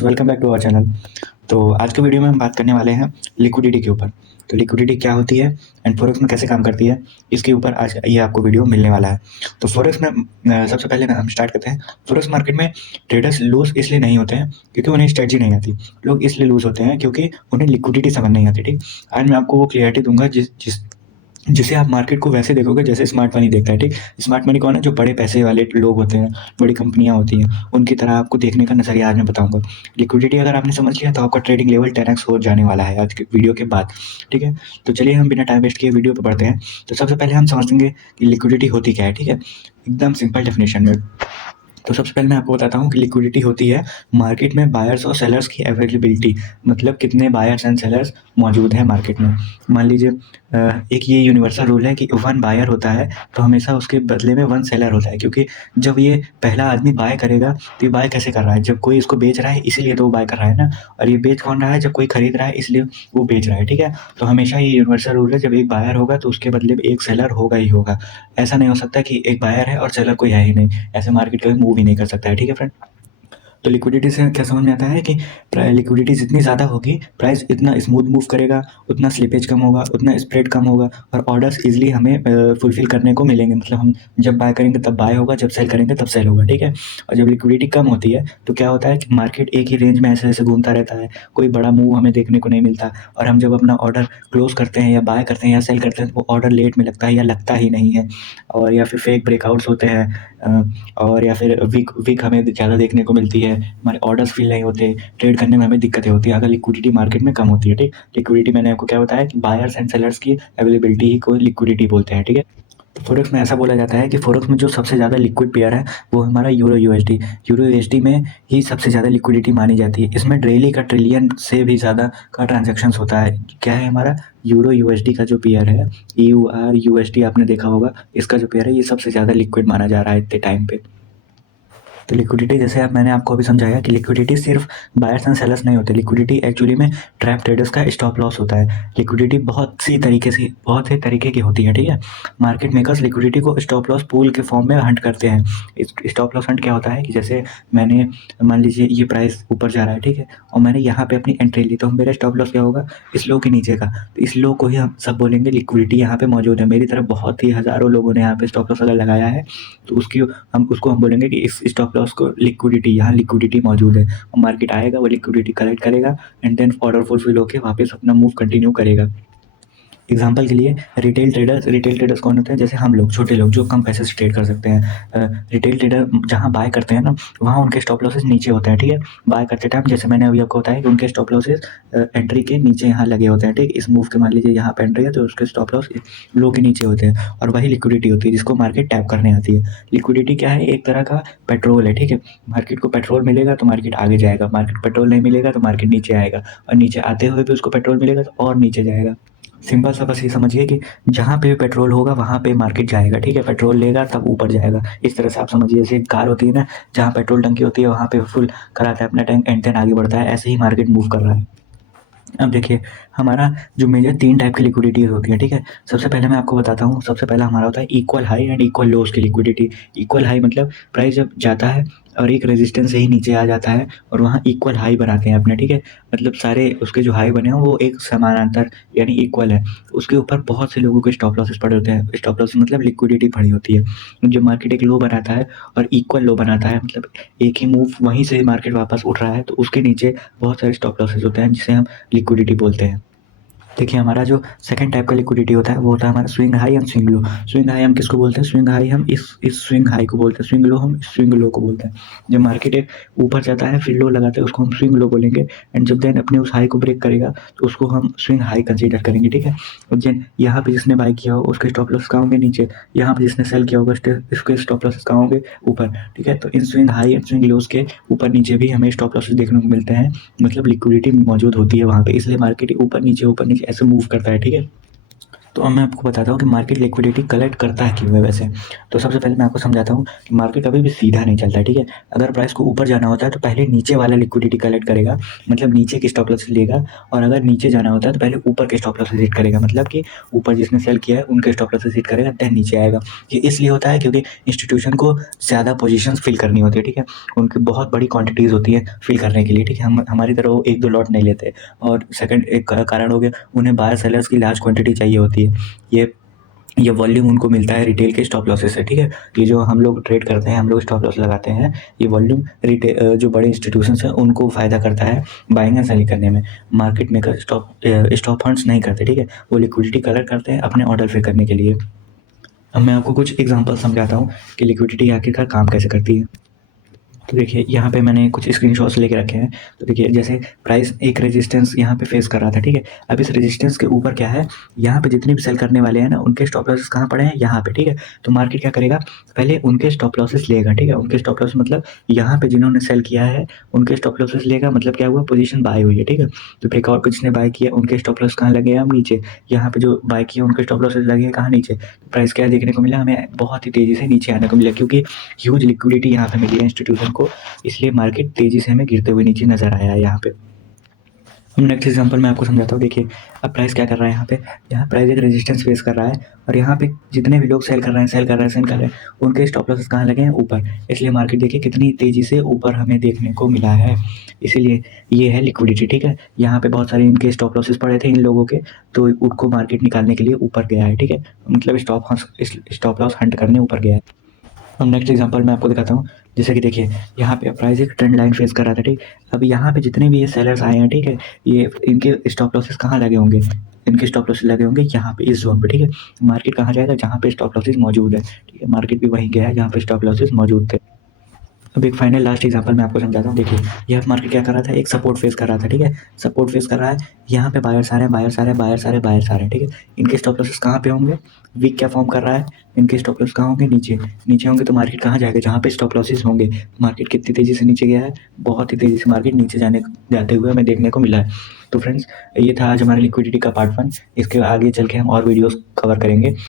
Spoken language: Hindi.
Friends, welcome back to our channel. तो आज के वीडियो में हम बात करने वाले हैं लिक्विडिटी के ऊपर। तो लिक्विडिटी क्या होती है एंड फॉरेक्स में कैसे काम करती है, इसके ऊपर आज ये आपको वीडियो मिलने वाला है। तो फॉरेक्स में सबसे पहले ना हम स्टार्ट करते हैं। फॉरेक्स मार्केट में ट्रेडर्स लूज इसलिए नहीं होते हैं क्योंकि उन्हें स्ट्रेटजी नहीं आती। लोग इसलिए लूज होते हैं क्योंकि उन्हें लिक्विडिटी समझ नहीं आती। ठीक, आज मैं आपको वो क्लियरिटी दूंगा जिसे आप मार्केट को वैसे देखोगे जैसे स्मार्ट मनी देखता है। ठीक, स्मार्ट मनी कौन है? जो बड़े पैसे वाले लोग होते हैं, बड़ी कंपनियां होती हैं, उनकी तरह आपको देखने का नजरिया आज मैं बताऊंगा। लिक्विडिटी अगर आपने समझ लिया तो आपका ट्रेडिंग लेवल 10x हो जाने वाला है आज के वीडियो के बाद। ठीक है, तो चलिए हम बिना टाइम वेस्ट किए वीडियो पे बढ़ते हैं। तो सबसे पहले हम समझेंगे कि लिक्विडिटी होती क्या है। ठीक है, एकदम सिंपल डेफिनेशन में। तो सबसे पहले मैं आपको बताता हूँ कि लिक्विडिटी होती है मार्केट में बायर्स और सेलर्स की अवेलेबिलिटी, मतलब कितने बायर्स एंड सेलर्स मौजूद हैं मार्केट में। मान लीजिए एक ये यूनिवर्सल रूल है कि 1 बायर होता है तो हमेशा उसके बदले में 1 सेलर होता है, क्योंकि जब ये पहला आदमी बाय करेगा तो ये बाय कैसे कर रहा है? जब कोई इसको बेच रहा है इसीलिए तो वो बाय कर रहा है ना, और ये बेच कौन रहा है? जब कोई खरीद रहा है इसलिए वो बेच रहा है। ठीक है, तो हमेशा ये यूनिवर्सल रूल है, जब एक बायर होगा तो उसके बदले में एक सेलर होगा ही होगा। ऐसा नहीं हो सकता कि एक बायर है और सेलर कोई है ही नहीं, ऐसे मार्केट कभी मूव ही नहीं कर सकता है। ठीक है फ्रेंड, तो लिक्विडिटी से क्या समझ में आता है कि लिक्विडिटी जितनी ज़्यादा होगी प्राइस इतना स्मूथ मूव करेगा, उतना स्लिपेज कम होगा, उतना स्प्रेड कम होगा, और ऑर्डर्स इजीली हमें फुलफिल करने को मिलेंगे। मतलब हम जब बाय करेंगे तब बाय होगा, जब सेल करेंगे तब सेल होगा। ठीक है, और जब लिक्विडिटी कम होती है तो क्या होता है कि मार्केट एक ही रेंज में ऐसे ऐसे घूमता रहता है, कोई बड़ा मूव हमें देखने को नहीं मिलता, और हम जब अपना ऑर्डर क्लोज करते हैं या बाय करते हैं या सेल करते हैं तो वो ऑर्डर लेट में लगता है या लगता ही नहीं है, और या फिर फेक ब्रेकआउट्स होते हैं, और या फिर वीक वीक हमें ज़्यादा देखने को मिलती है, हमारे ऑर्डर्स फिल नहीं होते, ट्रेड करने में हमें दिक्कतें होती हैं अगर लिक्विडिटी मार्केट में कम होती है। ठीक, लिक्विडिटी मैंने आपको क्या बताया कि बायर्स एंड सेलर्स की अवेलेबिलिटी ही को लिक्विडिटी बोलते हैं। ठीक है, तो फॉरेक्स में ऐसा बोला जाता है कि फॉरेक्स में जो सबसे ज़्यादा लिक्विड पेयर है वो हमारा यूरो यूएसडी। यूरो यूएसडी में ही सबसे ज़्यादा लिक्विडिटी मानी जाती है। इसमें डेली का ट्रिलियन से भी ज़्यादा का ट्रांजेक्शन्स होता है। क्या है हमारा यूरो यूएसडी का जो पेयर है, EUR USD, आपने देखा होगा, इसका जो पेयर है ये सबसे ज़्यादा लिक्विड माना जा रहा है इतने टाइम पे। तो लिक्विडिटी जैसे अब मैंने आपको अभी समझाया कि लिक्विडिटी सिर्फ बायर्स एंड सेलर्स नहीं होते, लिक्विडिटी एक्चुअली में ट्रैप ट्रेडर्स का स्टॉप लॉस होता है। लिक्विडिटी बहुत से तरीके की होती है। ठीक है, मार्केट मेकर्स लिक्विडिटी को स्टॉप लॉस पूल के फॉर्म में हंट करते हैं। स्टॉप लॉस हंट क्या होता है कि जैसे मैंने, मान लीजिए ये प्राइस ऊपर जा रहा है, ठीक है, और मैंने यहाँ पे अपनी एंट्री ली, तो मेरा स्टॉप लॉस क्या होगा? इस लो के नीचे का। तो इस लो को ही हम सब बोलेंगे लिक्विडिटी यहाँ पे मौजूद है। मेरी तरफ बहुत ही हज़ारों लोगों ने यहाँ पे स्टॉप लॉस अगर लगाया है तो हम बोलेंगे कि इस स्टॉप लॉस को लिक्विडिटी, यहाँ लिक्विडिटी मौजूद है, और मार्केट आएगा वो लिक्विडिटी कलेक्ट करेगा एंड देन ऑर्डर फुलफिल होकर वापस अपना मूव कंटिन्यू करेगा। एग्जाम्पल के लिए रिटेल ट्रेडर्स कौन होते हैं? जैसे हम लोग, छोटे लोग जो कम पैसे से ट्रेड कर सकते हैं। रिटेल ट्रेडर जहाँ बाय करते हैं ना, वहाँ उनके स्टॉप लॉसेस नीचे होते हैं। ठीक है, बाय करते टाइम जैसे मैंने अभी आपको बताया कि उनके स्टॉप लॉसेस एंट्री के नीचे यहाँ लगे होते हैं। ठीक, इस मूव के मान लीजिए यहाँ पे एंट्री है तो उसके स्टॉप लॉस लो के नीचे होते हैं, और वही लिक्विडिटी होती है जिसको मार्केट टैप करने आती है। लिक्विडिटी क्या है? एक तरह का पेट्रोल है। ठीक है, मार्केट को पेट्रोल मिलेगा तो मार्केट आगे जाएगा, मार्केट पेट्रोल नहीं मिलेगा तो मार्केट नीचे आएगा, और नीचे आते हुए भी उसको पेट्रोल मिलेगा तो और नीचे जाएगा। सिंपल सा बस ये समझिए कि जहाँ पे भी पेट्रोल होगा वहाँ पे मार्केट जाएगा। ठीक है, पेट्रोल लेगा तब ऊपर जाएगा। इस तरह से आप समझिए, जैसे कार होती है ना, जहाँ पेट्रोल टंकी होती है वहाँ पे फुल कराता है अपना टैंक एंड देन आगे बढ़ता है, ऐसे ही मार्केट मूव कर रहा है। अब देखिए, हमारा जो मेजर 3 टाइप की लिक्विडिटी होती है। ठीक है, सबसे पहले मैं आपको बताता हूँ। सबसे पहला हमारा होता है इक्वल हाई एंड इक्वल लोज की लिक्विडिटी। इक्वल हाई मतलब प्राइस जब जाता है और एक रेजिस्टेंस से ही नीचे आ जाता है और वहाँ इक्वल हाई बनाते हैं अपने। ठीक है, मतलब सारे उसके जो हाई बने हों वो एक समानांतर यानी इक्वल है। उसके ऊपर बहुत से लोगों के स्टॉप लॉसेस पड़े होते हैं। स्टॉप लॉस मतलब लिक्विडिटी पड़ी होती है। जो मार्केट एक लो बनाता है और इक्वल लो बनाता है, मतलब एक ही मूव वहीं से मार्केट वापस उठ रहा है, तो उसके नीचे बहुत सारे स्टॉप लॉसेस होते हैं जिसे हम लिक्विडिटी बोलते हैं। देखिए, हमारा जो सेकंड टाइप का लिक्विडिटी होता है वो होता है हमारा swing high and swing low. Swing high हम किसको बोलते हैं? स्विंग हाई हम इस स्विंग हाई को बोलते हैं, स्विंग लो हम स्विंग लो को बोलते हैं। जब मार्केट एक ऊपर जाता है फिर लो लगाता है उसको हम स्विंग लो बोलेंगे, एंड जब देन अपने उस हाई को ब्रेक करेगा तो उसको हम स्विंग हाई कंसीडर करेंगे। ठीक है, और देन यहाँ पे जिसने बाय किया हो उसके स्टॉप लॉस कहाँ होंगे? नीचे। यहाँ पे जिसने सेल किया होगा उसके स्टॉप लॉसेस कहाँ होंगे? ऊपर। ठीक है, तो इन swing high and swing lows के ऊपर नीचे भी हमें स्टॉप लॉसेस देखने को मिलते हैं, मतलब लिक्विडिटी मौजूद होती है वहाँ पे, इसलिए मार्केट ऊपर नीचे ऐसे मूव करता है। ठीक है, तो अब मैं आपको बताता हूँ कि मार्केट लिक्विडिटी कलेक्ट करता है क्यों है वैसे। तो सबसे पहले मैं आपको समझाता हूँ कि मार्केट कभी भी सीधा नहीं चलता है, ठीक है। अगर प्राइस को ऊपर जाना होता है तो पहले नीचे वाला लिक्विडिटी कलेक्ट करेगा, मतलब नीचे के स्टॉप लॉस लेगा, और अगर नीचे जाना होता है तो पहले ऊपर के स्टॉप लॉस हिट करेगा, मतलब कि ऊपर जिसने सेल किया है उनके स्टॉप लॉस हिट करेगा, देन नीचे आएगा। ये इसलिए होता है क्योंकि इंस्टीट्यूशन को ज़्यादा पोजीशन फिल करनी होती है, ठीक है। उनकी बहुत बड़ी क्वांटिटीज़ होती है फिल करने के लिए, ठीक है। हम हमारी तरह वो 1-2 लॉट नहीं लेते। और सेकंड एक कारण हो गया, उन्हें बायर सेलर्स की लार्ज क्वांटिटी चाहिए होती है। ये वॉल्यूम उनको मिलता है रिटेल के स्टॉप लॉसेस से, ठीक है। ये जो हम लोग ट्रेड करते हैं, हम लोग स्टॉप लॉस लगाते हैं, ये वॉल्यूम जो बड़े इंस्टीट्यूशंस हैं उनको फ़ायदा करता है बाइंग एंड सेलिंग करने में। मार्केट मेकर स्टॉप फंड्स नहीं करते, ठीक है। वो लिक्विडिटी कलेक्ट करते हैं अपने ऑर्डर फिल करने के लिए। अब मैं आपको कुछ एग्जांपल समझाता हूँ कि लिक्विडिटी आखिरकार काम कैसे करती है। तो देखिए यहाँ पे मैंने कुछ स्क्रीनशॉट्स लेके रखे हैं। तो देखिए जैसे प्राइस एक रेजिस्टेंस यहाँ पे फेस कर रहा था, ठीक है। अब इस रेजिस्टेंस के ऊपर क्या है, यहाँ पे जितने भी सेल करने वाले हैं ना, उनके स्टॉप लॉसेस कहाँ पड़े हैं, यहाँ पे, ठीक है। तो मार्केट क्या करेगा, पहले उनके स्टॉप लॉसेस लेगा, ठीक है। उनके स्टॉप लॉस मतलब यहाँ पे जिन्होंने सेल किया है उनके स्टॉप लॉसेस लेगा, मतलब क्या हुआ, पोजीशन बाय हुई है, ठीक है। तो फिर एक और जिसने बाय किया उनके स्टॉप लॉस कहाँ लगे, हम नीचे। यहाँ पे जो बाय किया उनके स्टॉप लॉसेस लगे हैं कहाँ, नीचे। प्राइस क्या देखने को मिला, हमें बहुत ही तेज़ी से नीचे आने को मिला, क्योंकि ह्यूज लिक्विडिटी यहाँ पे मिली है इंस्टीट्यूशन को, इसलिए मार्केट तेज़ी से हमें गिरते हुए नीचे नज़र आया है यहाँ पे। अब नेक्स्ट एग्जांपल मैं आपको समझाता हूँ। देखिए अब प्राइस क्या कर रहा है यहाँ पे, यहाँ प्राइस एक रेजिस्टेंस फेस कर रहा है, और यहाँ पे जितने भी लोग सेल कर रहे हैं, सेल कर रहे हैं, सेल कर रहे हैं, उनके स्टॉप लॉसेस कहाँ लगे हैं, ऊपर। इसलिए मार्केट देखिए कितनी तेज़ी से ऊपर हमें देखने को मिला है। इसीलिए ये है लिक्विडिटी, ठीक है। यहाँ पे बहुत सारे इनके स्टॉप लॉसेस पड़े थे इन लोगों के, तो उनको मार्केट निकालने के लिए ऊपर गया है, ठीक है। मतलब स्टॉप लॉस हंट करने ऊपर गया है। अब नेक्स्ट एग्जांपल मैं आपको दिखाता हूँ। जैसे कि देखिए यहाँ पे प्राइस एक ट्रेंड लाइन फेस कर रहा था, ठीक। अब यहाँ पे जितने भी ये सेलर्स आए हैं, ठीक है, ये इनके स्टॉप लॉसेस कहाँ लगे होंगे, इनके स्टॉप लॉसेस लगे होंगे यहाँ पे इस जोन पे, ठीक है। मार्केट कहाँ जाएगा, जहाँ पे स्टॉप लॉसेस मौजूद है, ठीक है। मार्केट भी वहीं गया है जहाँ पे स्टॉप लॉसेस मौजूद थे। अब एक फाइनल लास्ट एग्जांपल मैं आपको समझाता हूँ। देखिए यहाँ मार्केट क्या कर रहा था, एक सपोर्ट फेस कर रहा था, ठीक है। सपोर्ट फेस कर रहा है, यहाँ पे बायर्स आ रहे हैं, बायर्स आ रहे हैं, बायर्स आ रहे हैं, बायर्स आ रहे हैं, ठीक है। इनके स्टॉप लॉसेस कहाँ पे होंगे, वीक क्या फॉर्म कर रहा है, इनके स्टॉप लॉस कहाँ होंगे, नीचे। नीचे होंगे तो मार्केट कहाँ जाएगा, जहाँ पे स्टॉप लॉसेस होंगे। मार्केट कितनी तेज़ी से नीचे गया है, बहुत ही तेज़ी से मार्केट नीचे जाते हुए हमें देखने को मिला है। तो फ्रेंड्स ये था आज हमारे लिक्विडिटी का पार्ट 1। इसके आगे चल के हम और वीडियोज़ कवर करेंगे।